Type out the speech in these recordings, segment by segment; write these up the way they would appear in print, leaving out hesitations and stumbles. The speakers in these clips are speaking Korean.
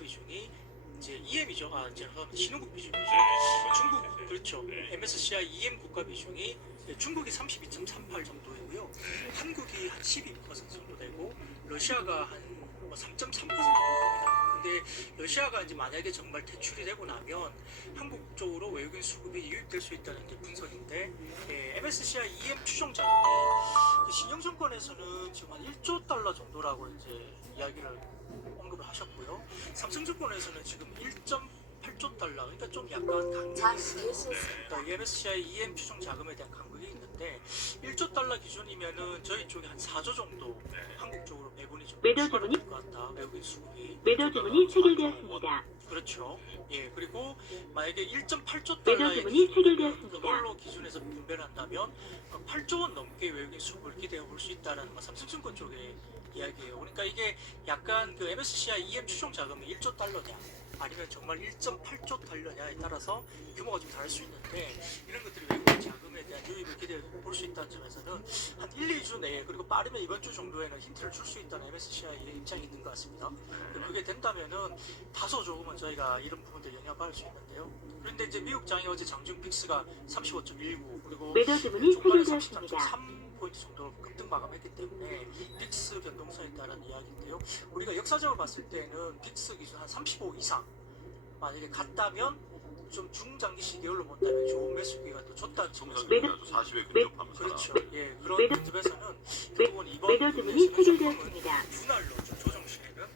비중이 이제 EM이죠. 이제 신흥국 비중이죠. 네. 중국 그렇죠. 네. MSCI EM 국가 비중이 중국이 32.38 정도이고요. 한국이 한 12% 정도 되고 러시아가 한 3.3% 정도 됩니다. 근데 러시아가 이제 만약에 정말 퇴출이 되고 나면 한국 쪽으로 외국인 수급이 유입될 수 있다는 게 분석인데 MSCI EM 추정 자금이 신영증권에서는 지금 한 1조 달러 정도라고 이제 이야기를 언급을 하셨고요. 삼성증권에서는 지금 1.8조 달러, 그러니까 좀 약간 간극이 있어요. 그러니까 MSCI EM 추정 자금에 대한 간극이 있는데 1조 달러 기준이면은 저희 쪽에 한 4조 정도 한국 쪽으로 배분이 좀 추가가 될 것 같다. 외국인 수급이. 매도 주문이 체결되었습니다. 그렇죠. 예, 그리고 만약에 1.8조 매도 달러의 주문이 체결되었습니다. 그걸로 기준해서 분배를 한다면 8조 원 넘게 외국인 수급을 기대해 볼 수 있다는 삼성증권 쪽의 이야기예요. 그러니까 이게 약간 그 MSCI EM 추정 자금이 1조 달러냐 아니면 정말 1.8조 달러냐에 따라서 규모가 좀 다를 수 있는데 이런 것들이 외국인 자금에 대한 유입을 기대해 볼 수 있다는 점에서는 한 1, 2주 내에 그리고 빠르면 이번 주 정도에는 힌트를 줄 수 있다는 MSCI의 입장이 있는 것 같습니다. 그게 된다면은 다소 조금은 저희가 이런 부분들 영향을 받을 수 있는데요. 그런데 이제 미국 장이 어제 장중 빅스가 35.19 그리고 매도 주문이 체결되었습니다. 33.3포인트 정도로 급등 마감했기 때문에 빅스 변동성에 따른 이야기인데요. 우리가 역사적으로 봤을 때는 빅스 기준 한 35 이상 만약에 갔다면 좀 중장기 시계열로 본다면 좋은 매수기가 또 좋다는 점에서 중장기라도 40에 근접하면서 그렇죠. 예, 그런 점에서는 결국은 이번 매도 주문이 체결되었습니다. 분할로 좀 조정 시에는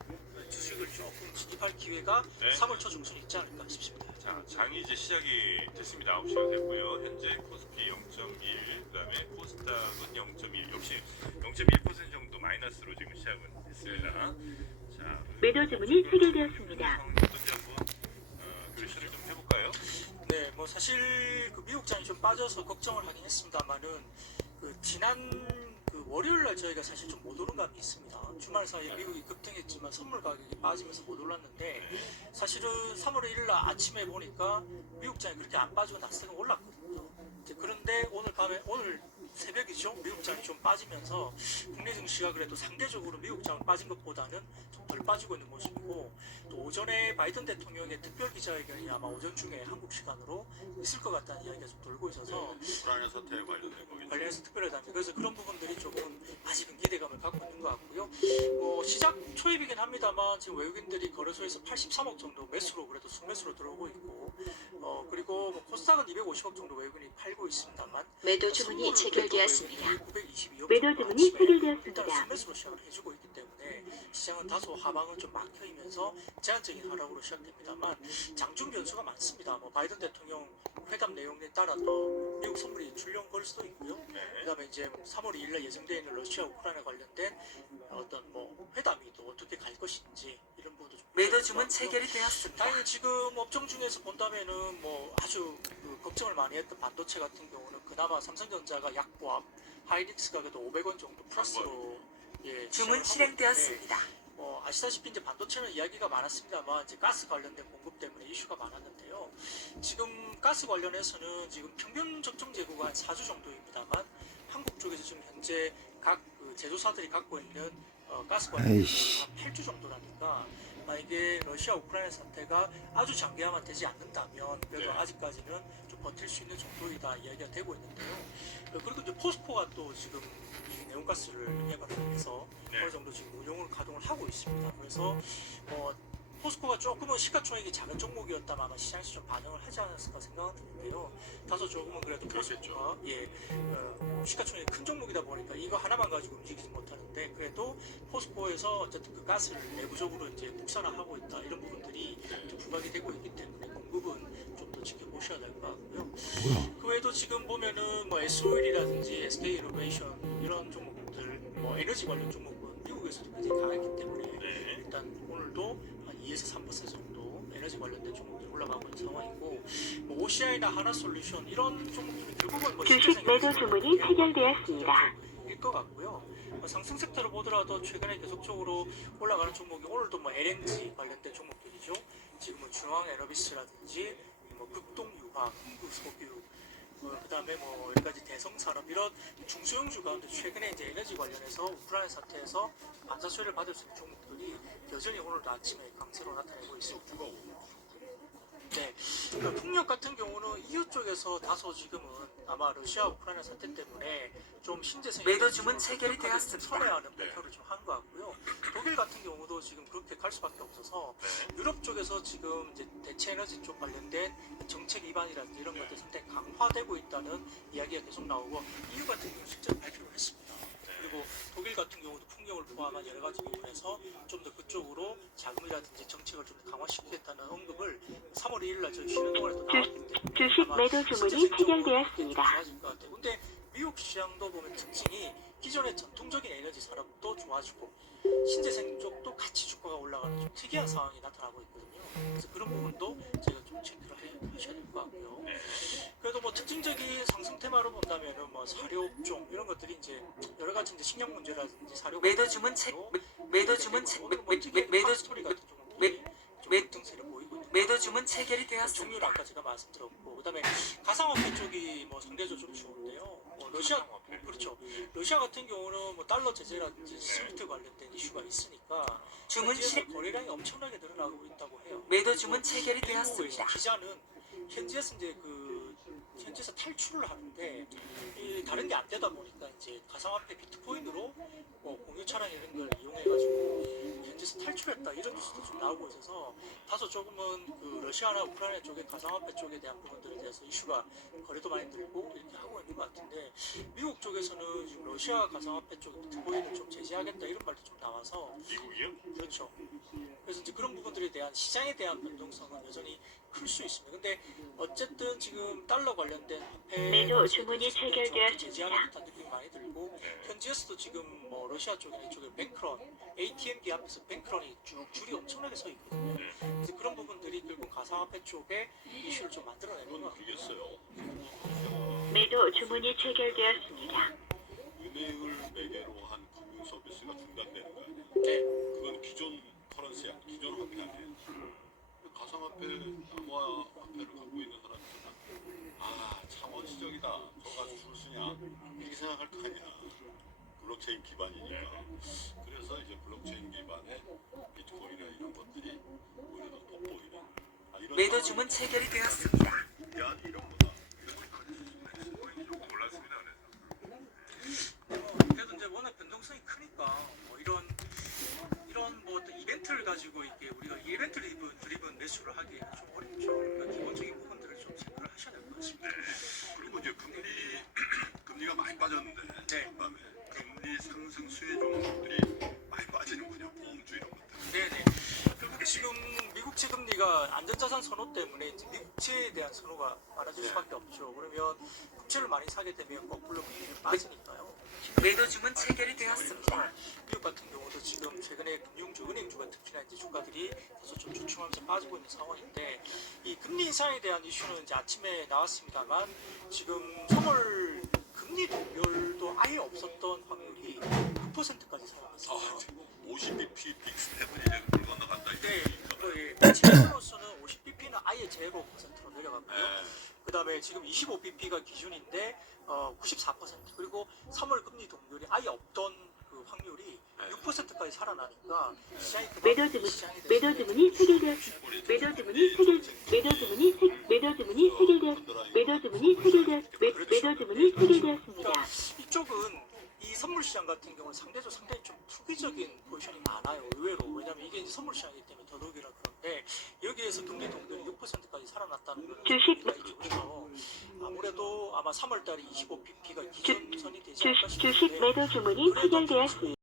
주식을 조금 진입할 기회가 3월 초 중순에 있지 않을까 싶습니다. 자, 장이 이제 시작이 됐습니다. 9시가 됐고요. 현재 코스피 0.1, 그다음에 코스닥은 0.1, 역시 0.1% 정도 마이너스로 지금 시작은 됐습니다. 자, 매도 주문이 체결되었습니다. 어떤지 한번 교시를 좀 해볼까요? 네, 뭐 사실 그 미국장이 좀 빠져서 걱정을 하긴 했습니다만은 그 지난 그 월요일날 저희가 사실 좀 못 오른 감이 있습니다. 주말 사이에 미국이 급등했지만 선물 가격이 빠지면서 못 올랐는데 사실은 3월 1일날 아침에 보니까 미국장이 그렇게 안 빠지고 나스닥은 올랐거든요. 그런데 오늘 새벽이죠. 미국장이 좀 빠지면서 국내 증시가 그래도 상대적으로 미국장은 빠진 것보다는 좀 덜 빠지고 있는 모습이고 또 오전에 바이든 대통령의 특별 기자회견이 아마 오전 중에 한국 시간으로 있을 것 같다는 이야기가 좀 돌고 있어서 우크라이나 사태에 관련된 거겠죠. 관련해서 특별회담이 그래서 그런 부분들이 조금 아직은 기대감을 갖고 있는 것 같고요. 시작 초입이긴 합니다만 지금 외국인들이 거래소에서 83억 정도 매수로 그래도 순매수로 들어오고 있고 그리고 뭐 코스닥은 250억 정도 외국인이 팔고 있습니다만 매도 주문이 체결되었습니다. 922억 매도 주문이 체결되었습니다. 일단 순매수로 시작을 해주고 있기 때문에 시장은 다소 하방은 좀 막혀이면서 제한적인 하락으로 시작됩니다만 장중 변수가 많습니다. 뭐 바이든 대통령 회담 내용에 따라 또 미국 선물이 출렁 걸 수도 있고요. 그다음에 이제 3월 2일날 예정되어 있는 러시아 우크라이나 관련된 어떤 뭐 회담이 또 어떻게 갈 것인지 이런 부분도 좀 매도 주문 체결이 되었습니다. 당연히 지금 업종 중에서 본다면은 뭐 아주 걱정을 많이 했던 반도체 같은 경우는 그나마 삼성전자가 약보합, 하이닉스가 그래도 500원 정도 플러스로 주문 실행되었습니다. 아시다시피 이제 반도체는 이야기가 많았습니다만 이제 가스 관련된 공급 때문에 이슈가 많았는데요. 지금 가스 관련해서는 지금 평균 적정 재고가 한 4주 정도입니다만 한국 쪽에서 지금 현재 각 제조사들이 갖고 있는 가스 관련해서 한 8주 정도라니까 만약에 러시아 우크라이나 사태가 아주 장기화만 되지 않는다면 그래도 아직까지는 좀 버틸 수 있는 정도이다 이야기가 되고 있는데요. 그리고 이제 포스코가 또 지금 이 내온가스를 해박을 해서 어느 정도 지금 운용을 가동을 하고 있습니다. 그래서 포스코가 조금은 시가총액이 작은 종목이었다면 아마 시장에서 좀 반영을 하지 않았을까 생각은 드는데요. 다소 조금은 그래도 포스코가 시가총액이 큰 종목이다 보니까 이거 하나만 가지고 움직이지 못하는데 그래도 포스코에서 어쨌든 그 가스를 내부적으로 이제 국산화하고 있다 이런 부분들이 좀 부각이 되고 있기 때문에 공급은 좀 더 지켜보셔야 될 것 같고요. 그 외에도 지금 보면은 뭐 SO일이라든지 SK 이노베이션 이런 종목들 뭐 에너지 관련 종목은 미국에서도 굉장히 강했기 때문에 일단 오늘도 한 2에서 3% 정도 에너지 관련된 종목들이 올라가고 있는 상황이고 뭐 OCI나 하나솔루션 이런 종목들은 결국은 뭐 주식 매도 주문이 체결되었습니다. 일것 같고요. 상승 섹터를 보더라도 최근에 계속적으로 올라가는 종목이 오늘도 뭐 LNG 관련된 종목들이죠. 지금은 중앙에너비스라든지 뭐 극동유화, 흥국석유 그다음에 뭐 여기까지 대성산업 이런 중소형주 가운데 최근에 이제 에너지 관련해서 우크라이나 사태에서 반사수혜를 받을 수 있는 종목들이 여전히 오늘 아침에 강세로 나타내고 있습니다. 네, 그 풍력 같은 경우는 EU 쪽에서 다소 지금은 아마 러시아 우크라이나 사태 때문에 좀 신재생 매도 주문 체결이 되었습니다. 선회하는 네. 목표를 좀 한 것 같고요. 독일 같은 경우도 지금 그렇게 갈 수밖에 없어서 네. 유럽 쪽에서 지금 이제 대체 에너지 쪽 관련된 정책 위반이라든지 이런 것들 상당히 강화되고 있다는 이야기가 계속 나오고 EU 같은 경우 실제로 발표를 했습니다. 그리고 독일 같은 경우도 풍력을 포함한 여러 가지 부분에서 좀 더 그쪽으로 자금이라든지 정책을 좀 더 강화시키겠다는 언급을 3월 2일 날 저희 쉬는 동안에도 나왔기 때문에 주식 아마 매도 주문이 실제적으로 체결되었습니다. 좋아질 것 같아요. 근데 미국 시장도 보면 특징이 기존의 전통적인 에너지 산업도 좋아지고 신재생 쪽도 같이 주가가 올라가는 좀 특이한 상황이 나타나고 있거든요. 그래서 그런 부분도 저희가 좀 체크를 하셔야 될 것 같고요. 네. 그래도 뭐 특징적인 상승 테마로 본다면은 뭐 사료업종 이런 것들이 이제 여러 가지 이제 식량 문제라든지 사료 매도 주문 체 매도 주문 체 매도 스토리 같은 경우는 매- 매 등세를 보이고 있는 매도 주문 체결이 되었습니다. 종류를 아까 제가 말씀드렸고 그다음에 가상화폐 쪽이 뭐 상대적으로 좀 좋은데요. 뭐 러시아 가상화폐. 그렇죠. 러시아 같은 경우는 뭐 달러 제재라든지 스위프트 관련된 이슈가 있으니까 주문 현지에서 실행 거래량이 엄청나게 늘어나고 있다고 해요. 매도 주문 체결이 일부 되었습니다. 기자는 현지에서 이제 현지에서 탈출을 하는데 이 다른 게 안 되다 보니까 이제 가상화폐 비트코인으로 뭐 공유 차량 이런 걸 이용해가지고 현지에서 탈출했다 이런 뉴스도 좀 나오고 있어서 다소 조금은 그 러시아나 우크라이나 쪽의 가상화폐 쪽에 대한 부분들에 대해서 이슈가 거래도 많이 늘고 이렇게 하고 있는 것 같은데 미국 쪽에서는 지금 러시아 가상화폐 쪽 비트코인을 좀 제재하겠다 이런 말도 좀 나와서 미국이요? 그렇죠. 그래서 이제 그런 부분들에 대한 시장에 대한 변동성은 여전히 클 수 있습니다. 근데 어쨌든 지금 달러 관련된 화폐 매도 주문이 체결되었습니다. 제재하는 듯한 느낌이 많이 들고 현지에서도 지금 뭐 러시아 쪽이나 이쪽에 뱅크런 ATM기 앞에서 뱅크런이 쭉 줄이 엄청나게 서 있거든요. 그래서 그런 부분들이 결국 가상화폐 쪽에 이슈를 좀 만들어내는 것 같아요. 비겠어요. 매도 주문이 체결되었습니다. 은행을 매개로 한 금융 서비스가 중단되는 거 아니야? 네. 그건 기존 커런시야, 기존 화폐 아니에요. 가상화폐, 암호화폐를 갖고 있는 사람들은 창원 시적이다. 저거 가지고 줄 쓰냐? 이렇게 생각할 거 아니야. 블록체인 기반이니까. 그래서 이제 블록체인 기반의 비트코인이나 이런 것들이 오히려 더 돋보이는. 이런 매도 상황이 주문 체결이 되었습니다. 야, 이런 거다. 조금 올랐습니다. 그래서. 그래도 이제 워낙 변동성이 크니까 뭐 이런 뭐 어떤 이벤트를 가지고 이게 우리가 이벤트 드리븐 매수를 하기에는 좀 어렵죠. 그러니까 기본적인 부분들을 좀 체크를 하셔야 될 것 같습니다. 그리고 이제 금리가 많이 빠졌는데 네. 그다음에 금리 상승 수혜 종목들이 많이 빠지는군요. 보험주 이런 것들. 네네. 결국 지금 미국채 금리가 안전자산 선호 때문에 이제 미국채에 대한 선호가 많아질 수밖에 없죠. 그러면 국채를 많이 사게 되면 거꾸로 금리는 빠지니까요. 매도 주문 체결이 되었습니다. 미국 같은 경우도 지금 최근에 금융주, 은행주가 특히나 이제 주가들이 다소 좀 주춤하면서 빠지고 있는 상황인데 이 금리 인상에 대한 이슈는 이제 아침에 나왔습니다만 지금 3월 금리 동결도 아예 없었던 확률이 9%까지 살아났어요. 50bp 빅스텝은 이제 물 건너간다. 네, 거의 최근으로서는 50bp는 아예 0%로 내려갔고요. 그 다음에 지금 25bp가 기준인데 94% 그리고 3월 금리 동결이 아예 없던 그 확률이 6%까지 살아나니까 시장이 매도 주문 매도 주문이 체결되었습니다. 매도 주문이 체결되었습니다. 매도 주문이 체결되었습니다. 이쪽은 이 선물 시장 같은 경우는 상당히 좀 투기적인 포지션이 많아요. 의외로. 왜냐면 이게 이제 선물 시장이기 때문에 더더욱이나 그런데 여기에서 금리 동결이 6%까지 살아났다는 건 그래서 아무래도 아마 3월 달에 25pp가 기준선이 되지 않을까 싶은데 주식 매도 주문이 체결되었습니다.